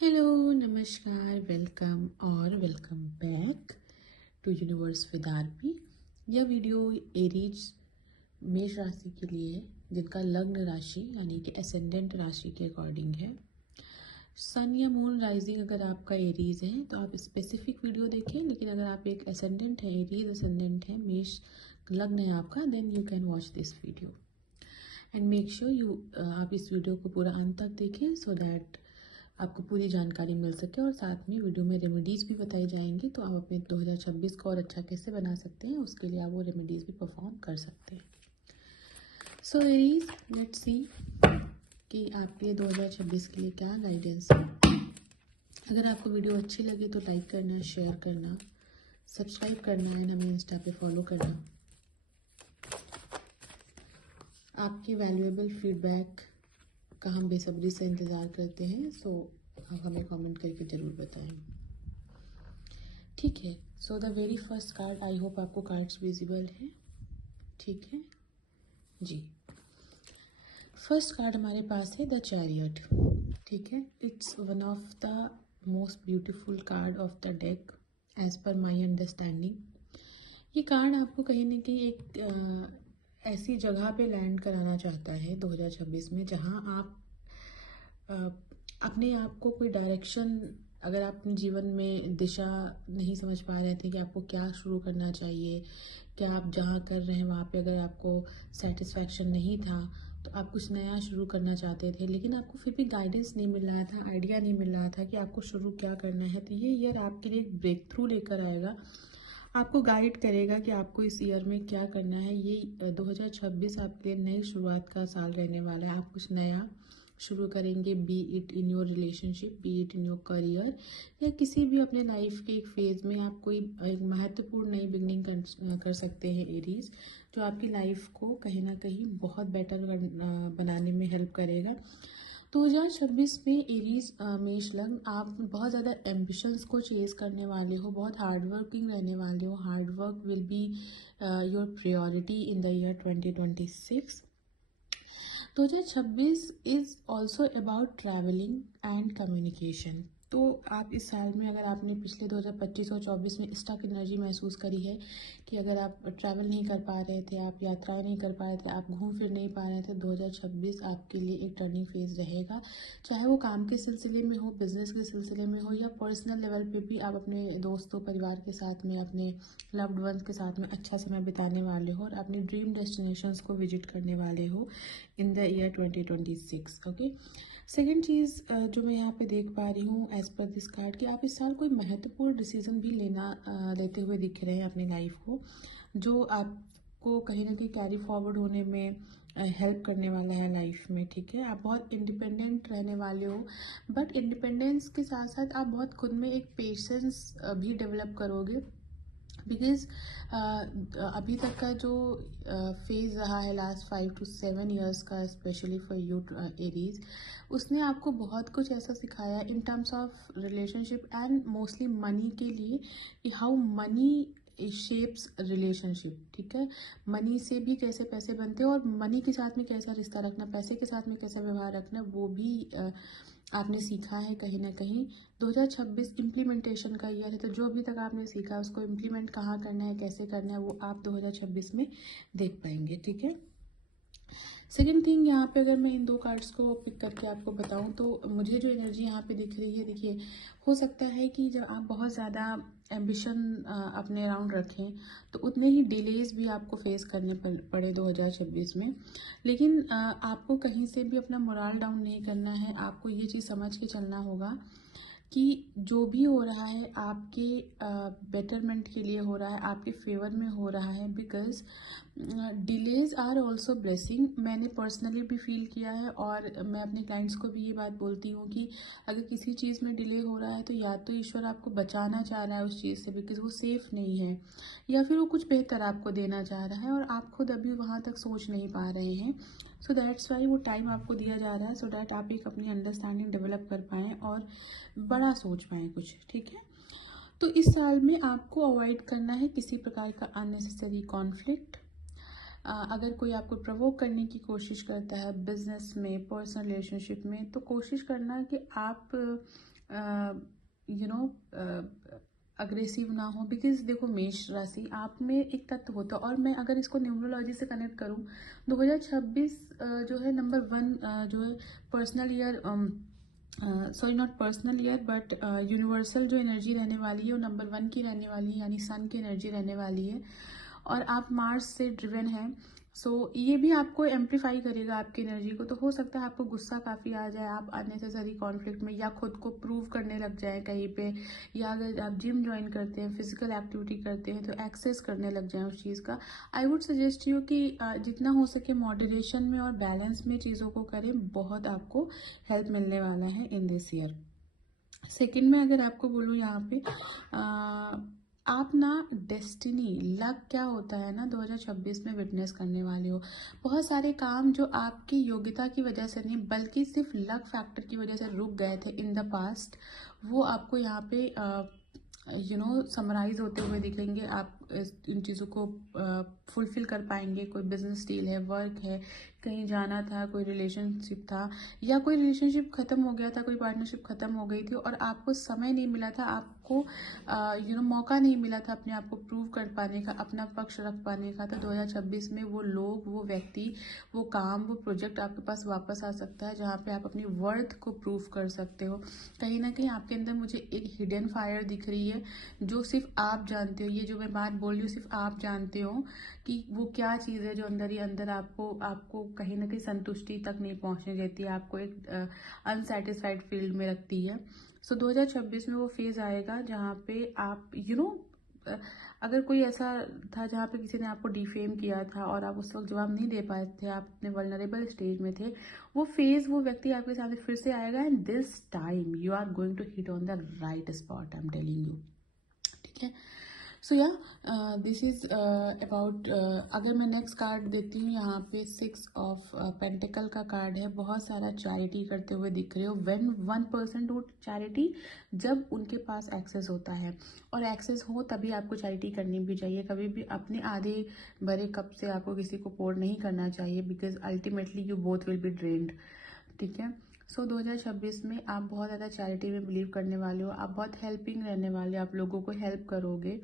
Hello, नमस्कार, welcome back to universe with RP. यह video Aries मेष राशि के लिए है, जिनका लग्न राशि यानी कि एसेंडेंट राशि के अकॉर्डिंग है। सन या मून राइजिंग अगर आपका एरीज है तो आप स्पेसिफिक वीडियो देखें, लेकिन अगर आप एक एसेंडेंट है, एरीज एसेंडेंट है, मेष लग्न है आपका, then you can watch this video and make sure आप इस वीडियो को पूरा अंत तक देखें सो दैट आपको पूरी जानकारी मिल सके। और साथ में वीडियो में रेमेडीज़ भी बताई जाएंगी, तो आप अपने 2026 को और अच्छा कैसे बना सकते हैं उसके लिए आप वो रेमेडीज़ भी परफॉर्म कर सकते हैं। सो एरीज, लेट्स सी कि आपके लिए 2026 के लिए क्या गाइडेंस है। अगर आपको वीडियो अच्छी लगे तो लाइक करना, शेयर करना, सब्सक्राइब करना एंड हमें इंस्टा पे फॉलो करना। आपकी वैल्यूएबल फीडबैक का हम बेसब्री से इंतज़ार करते हैं, सो आप हमें कमेंट करके ज़रूर बताएं। ठीक है, so the very first card, I hope आपको कार्ड्स विजिबल है। ठीक है जी, फर्स्ट कार्ड हमारे पास है द चैरियट। ठीक है, it's one of the most beautiful card of the deck as per my understanding. ये कार्ड आपको कहीं ना कहीं एक ऐसी जगह पे लैंड कराना चाहता है 2026 में, जहां आप अपने आप को कोई डायरेक्शन, अगर आप अपने जीवन में दिशा नहीं समझ पा रहे थे कि आपको क्या शुरू करना चाहिए, क्या आप जहाँ कर रहे हैं वहाँ पे अगर आपको सेटिस्फैक्शन नहीं था तो आप कुछ नया शुरू करना चाहते थे, लेकिन आपको फिर भी गाइडेंस नहीं मिल रहा था, आइडिया नहीं मिल रहा था कि आपको शुरू क्या करना है। तो ये ईयर आपके लिए एक ब्रेक थ्रू लेकर आएगा, आपको गाइड करेगा कि आपको इस ईयर में क्या करना है। ये 2026 आपके लिए नई शुरुआत का साल रहने वाला है। आप कुछ नया शुरू करेंगे, B it in your relationship, B it in your career, या किसी भी अपने लाइफ के एक फेज में आप कोई एक महत्वपूर्ण नई बिगनिंग कर सकते हैं एरीज, जो आपकी लाइफ को कहीं ना कहीं बहुत बेटर बनाने में हेल्प करेगा। 2026 में एरीज मेष लग्न, आप बहुत ज़्यादा एम्बिशंस को चेज करने वाले हो, बहुत हार्ड वर्किंग रहने वाले हो। Hard work will be your priority in the year 2026। 2026 is also about travelling and communication. तो आप इस साल में, अगर आपने पिछले 2025 और 24 में स्टक एनर्जी महसूस करी है कि अगर आप ट्रैवल नहीं कर पा रहे थे, आप यात्राएं नहीं कर पा रहे थे, आप घूम फिर नहीं पा रहे थे, 2026 आपके लिए एक टर्निंग फेज रहेगा। चाहे वो काम के सिलसिले में हो, बिजनेस के सिलसिले में हो, या पर्सनल लेवल पे भी आप अपने दोस्तों परिवार के साथ में, अपने लव्ड वंस के साथ में अच्छा समय बिताने वाले हो और अपने ड्रीम डेस्टिनेशंस को विजिट करने वाले हो in the year 2026। Okay, second चीज़ जो मैं यहाँ पे देख पा रही हूँ एज पर दिस कार्ड, कि आप इस साल कोई महत्वपूर्ण डिसीजन भी लेते हुए दिख रहे हैं अपनी लाइफ को, जो आपको कहीं ना कहीं कैरी फॉरवर्ड होने में हेल्प करने वाला है लाइफ में। ठीक है, आप बहुत इंडिपेंडेंट रहने वाले हो, बट इंडिपेंडेंस के साथ साथ आप बहुत खुद में एक पेशेंस भी डेवलप करोगे, बिकॉज अभी तक का जो फेज रहा है लास्ट 5 to 7 ईयर्स का, स्पेशली फॉर यू एरीज, उसने आपको बहुत कुछ ऐसा सिखाया in terms of relationship and mostly money के लिए, कि हाउ मनी शेप्स रिलेशनशिप। ठीक है, मनी से भी कैसे पैसे बनते हैं और मनी के साथ में कैसा रिश्ता रखना, पैसे के साथ में कैसा व्यवहार रखना, वो भी आपने सीखा है कहीं ना कहीं। 2026 इम्प्लीमेंटेशन का ईयर है, तो जो अभी तक आपने सीखा उसको इम्प्लीमेंट कहाँ करना है, कैसे करना है, वो आप 2026 में देख पाएंगे। ठीक है, सेकेंड थिंग, यहाँ पे अगर मैं इन दो कार्ड्स को पिक करके आपको बताऊं तो मुझे जो एनर्जी यहाँ पे दिख रही है, देखिए, हो सकता है कि जब आप बहुत ज़्यादा एम्बिशन अपने अराउंड रखें तो उतने ही डिलेज भी आपको फेस करने पड़े 2026 में, लेकिन आपको कहीं से भी अपना मोरल डाउन नहीं करना है। आपको ये चीज़ समझ के चलना होगा कि जो भी हो रहा है आपके बेटरमेंट के लिए हो रहा है, आपके फेवर में हो रहा है, because delays are also blessing. मैंने पर्सनली भी फील किया है और मैं अपने क्लाइंट्स को भी ये बात बोलती हूँ कि अगर किसी चीज़ में डिले हो रहा है तो या तो ईश्वर आपको बचाना चाह रहा है उस चीज़ से, बिकॉज वो सेफ नहीं है, या फिर वो कुछ बेहतर आपको देना चाह रहा है और आप खुद अभी वहाँ तक सोच नहीं पा रहे हैं। सो दैट्स वाई वो टाइम आपको दिया जा रहा है, सो दैट आप एक अपनी अंडरस्टैंडिंग डेवलप कर पाएँ और बड़ा सोच पाएँ कुछ। ठीक है, तो इस साल में आपको अवॉइड करना है किसी प्रकार का अननेसेसरी कॉन्फ्लिक्ट। अगर कोई आपको प्रवोक करने की कोशिश करता है बिजनेस में, पर्सनल रिलेशनशिप में, तो कोशिश करना कि आप अग्रेसिव ना हो, बिकॉज देखो मेष राशि आप में एक तत्व होता है, और मैं अगर इसको न्यूमरोलॉजी से कनेक्ट करूँ 2026 जो है नंबर 1 जो है personal year, sorry not personal year but universal जो एनर्जी रहने वाली है वो नंबर 1 की रहने वाली है, यानी सन की एनर्जी रहने वाली है, और आप मार्स से ड्रिवन हैं। सो ये भी आपको एम्पलीफाई करेगा आपकी एनर्जी को। तो हो सकता है आपको गुस्सा काफ़ी आ जाए, आप अननेसेसरी कॉन्फ्लिक्ट में या खुद को प्रूव करने लग जाए कहीं पे, या अगर आप जिम ज्वाइन करते हैं, फिजिकल एक्टिविटी करते हैं, तो एक्सेस करने लग जाए उस चीज़ का। आई वुड सजेस्ट यू कि जितना हो सके मॉडरेशन में और बैलेंस में चीज़ों को करें, बहुत आपको हेल्प मिलने वाला है इन दिस ईयर। सेकेंड में अगर आपको बोलूँ यहाँ पे आप ना डेस्टिनी, लक क्या होता है ना 2026 में विटनेस करने वाले हो। बहुत सारे काम जो आपकी योग्यता की वजह से नहीं बल्कि सिर्फ लक फैक्टर की वजह से रुक गए थे इन द पास्ट, वो आपको यहाँ पे समराइज होते हुए दिखेंगे। आप इन चीज़ों को फुलफिल कर पाएंगे। कोई बिजनेस डील है, वर्क है, कहीं जाना था, कोई रिलेशनशिप था, या कोई रिलेशनशिप खत्म हो गया था, कोई पार्टनरशिप खत्म हो गई थी और आपको समय नहीं मिला था, आपको मौका नहीं मिला था अपने आप को प्रूव कर पाने का, अपना पक्ष रख पाने का। तो 2026 में वो लोग, वो व्यक्ति, वो काम, वो प्रोजेक्ट आपके पास वापस आ सकता है, जहाँ पे आप अपनी वर्थ को प्रूव कर सकते हो। कहीं ना कहीं आपके अंदर मुझे एक हिडन फायर दिख रही है, जो सिर्फ आप जानते हो। ये जो मैं बात बोल रही हूँ सिर्फ आप जानते हो कि वो क्या चीज़ है जो अंदर ही अंदर आपको कहीं ना कहीं संतुष्टि तक नहीं पहुंचने देती है, आपको एक अनसेटिस्फाइड फील्ड में रखती है। सो 2026 में वो फेज आएगा जहाँ पे आप अगर कोई ऐसा था जहाँ पे किसी ने आपको डिफेम किया था और आप उस वक्त जवाब नहीं दे पाए थे, आप अपने वल्नरेबल स्टेज में थे, वो फेज, वो व्यक्ति आपके सामने फिर से आएगा, and this time you are going to hit on the right spot, I am telling you. ठीक है। सो या दिस इज अबाउट, अगर मैं नेक्स्ट कार्ड देती हूँ यहाँ पे 6 ऑफ पेंटिकल का कार्ड है। बहुत सारा चैरिटी करते हुए दिख रहे हो। व्हेन 1% डू चैरिटी, जब उनके पास एक्सेस होता है, और एक्सेस हो तभी आपको चैरिटी करनी भी चाहिए। कभी भी अपने आधे भरे कप से आपको किसी को पोर नहीं करना चाहिए, because ultimately you both will be drained. ठीक है। सो 2026 में आप बहुत ज़्यादा चैरिटी में बिलीव करने वाले हो, आप बहुत हेल्पिंग रहने वाले हो, आप लोगों को हेल्प करोगे,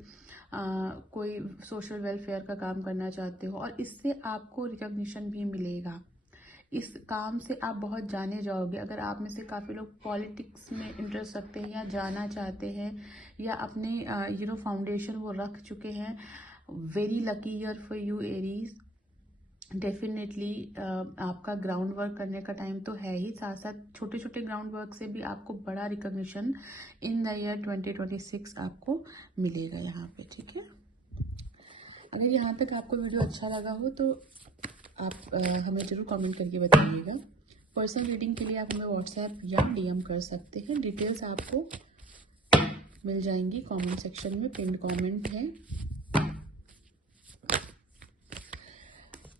कोई सोशल वेलफेयर का काम करना चाहते हो, और इससे आपको रिकॉग्निशन भी मिलेगा। इस काम से आप बहुत जाने जाओगे। अगर आप में से काफ़ी लोग पॉलिटिक्स में इंटरेस्ट रखते हैं या जाना चाहते हैं, या अपने फाउंडेशन वो रख चुके हैं, very lucky year for you Aries. Definitely आपका ग्राउंड वर्क करने का टाइम तो है ही, साथ साथ छोटे छोटे ग्राउंड वर्क से भी आपको बड़ा रिकॉग्निशन इन द ईयर 2026 आपको मिलेगा यहाँ पे। ठीक है। अगर यहाँ तक आपको वीडियो अच्छा लगा हो तो आप हमें जरूर कमेंट करके बताइएगा। पर्सनल रीडिंग के लिए आप हमें व्हाट्सएप या डीएम कर सकते हैं। डिटेल्स आपको मिल जाएंगी कमेंट सेक्शन में, पिन कमेंट है।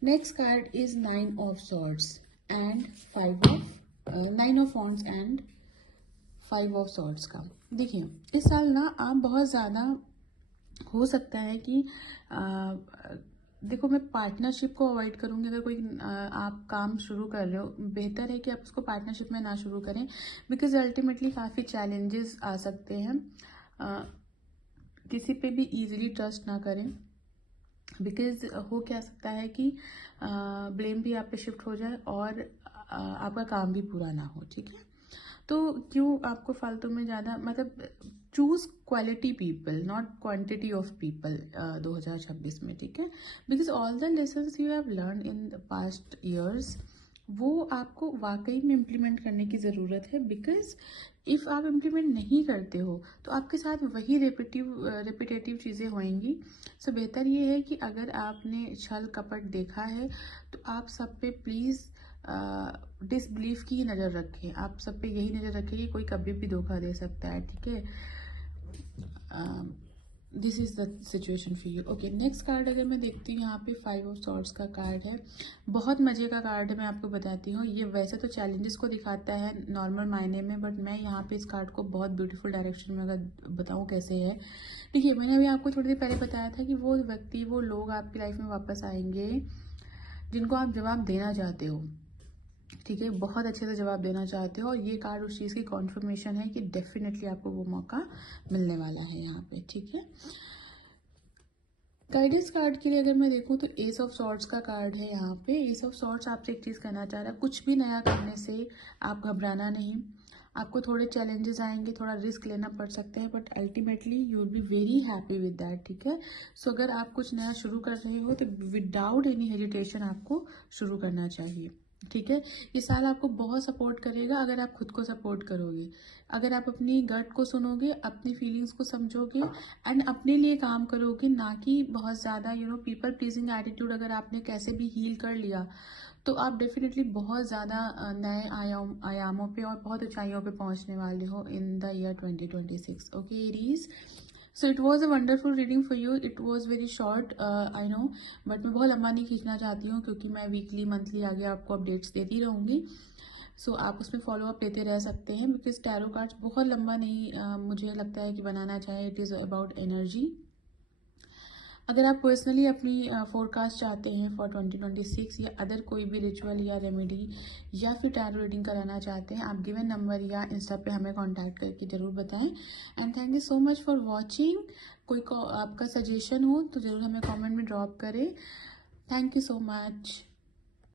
Next card is 9 of swords and 9 of wands and 5 of swords का। देखिए इस साल ना आप बहुत ज़्यादा, हो सकता है कि देखो मैं पार्टनरशिप को अवॉइड करूँगी। अगर कोई आप काम शुरू कर रहे हो, बेहतर है कि आप उसको पार्टनरशिप में ना शुरू करें, बिकॉज अल्टीमेटली काफ़ी चैलेंजेस आ सकते हैं। किसी पे भी इजीली ट्रस्ट ना करें, बिकॉज हो क्या सकता है कि ब्लेम भी आप पे शिफ्ट हो जाए और आपका काम भी पूरा ना हो। ठीक है। तो क्यों आपको फालतू में ज़्यादा, मतलब choose quality people not quantity of people 2026 में। ठीक है। Because all the lessons you have learn in the past years, वो आपको वाकई में इम्प्लीमेंट करने की ज़रूरत है। बिकॉज इफ़ आप इम्प्लीमेंट नहीं करते हो तो आपके साथ वही रेपिटेटिव चीज़ें होंगी। सो बेहतर ये है कि अगर आपने छल कपट देखा है तो आप सब पे प्लीज़ डिसबिलीफ की नज़र रखें। आप सब पे यही नज़र रखें कि कोई कभी भी धोखा दे सकता है। ठीक है। This is the situation for you. Okay, next card अगर मैं देखती हूँ यहाँ पे 5 ऑफ सॉर्ड्स का कार्ड है। बहुत मज़े का कार्ड है, मैं आपको बताती हूँ। ये वैसे तो चैलेंजेस को दिखाता है नॉर्मल मायने में, बट मैं यहाँ पे इस कार्ड को बहुत ब्यूटीफुल डायरेक्शन में अगर बताऊँ कैसे है। देखिए मैंने अभी आपको थोड़ी देर पहले बताया था कि वो व्यक्ति, वो लोग आपकी लाइफ में वापस आएंगे जिनको आप जवाब देना चाहते हो। ठीक है, बहुत अच्छे से जवाब देना चाहते हो और ये कार्ड उस चीज़ की कॉन्फर्मेशन है कि डेफिनेटली आपको वो मौका मिलने वाला है यहाँ पे। ठीक है, गाइडेंस कार्ड के लिए अगर मैं देखूँ तो एस ऑफ सॉर्ड्स का कार्ड है यहाँ पे। एस ऑफ सॉर्ड्स आपसे एक चीज़ कहना चाह रहा है, कुछ भी नया करने से आप घबराना नहीं। आपको थोड़े चैलेंजेस आएंगे, थोड़ा रिस्क लेना पड़ सकते हैं, but ultimately you will be very happy with that. ठीक है, सो अगर आप कुछ नया शुरू कर रहे हो तो विदाउट एनी हेजिटेशन आपको शुरू करना चाहिए। ठीक है, ये साल आपको बहुत सपोर्ट करेगा अगर आप खुद को सपोर्ट करोगे, अगर आप अपनी गट को सुनोगे, अपनी फीलिंग्स को समझोगे एंड अपने लिए काम करोगे, ना कि बहुत ज़्यादा पीपल प्लीजिंग एटीट्यूड अगर आपने कैसे भी हील कर लिया तो आप डेफिनेटली बहुत ज़्यादा नए आयामों पे और बहुत ऊंचाइयों पे पहुंचने वाले हो in the year 2026। Okay Aries, so it was a wonderful reading for you. It was very short, I know, but मैं बहुत लंबा नहीं खींचना चाहती हूँ क्योंकि मैं वीकली मंथली आगे आपको अपडेट्स देती रहूँगी। सो आप उसमें फॉलो अप लेते रह सकते हैं बिकॉज टैरो कार्ड्स बहुत लंबा नहीं मुझे लगता है कि बनाना चाहिए। It is about energy. अगर आप पर्सनली अपनी फोरकास्ट चाहते हैं फॉर 2026 या अदर कोई भी रिचुअल या रेमेडी या फिर टैरो रीडिंग कराना चाहते हैं, आप गिवन नंबर या इंस्टा पे हमें कांटेक्ट करके ज़रूर बताएं। And thank you so much for watching. कोई आपका सजेशन हो तो ज़रूर हमें कमेंट में ड्रॉप करें। Thank you so much.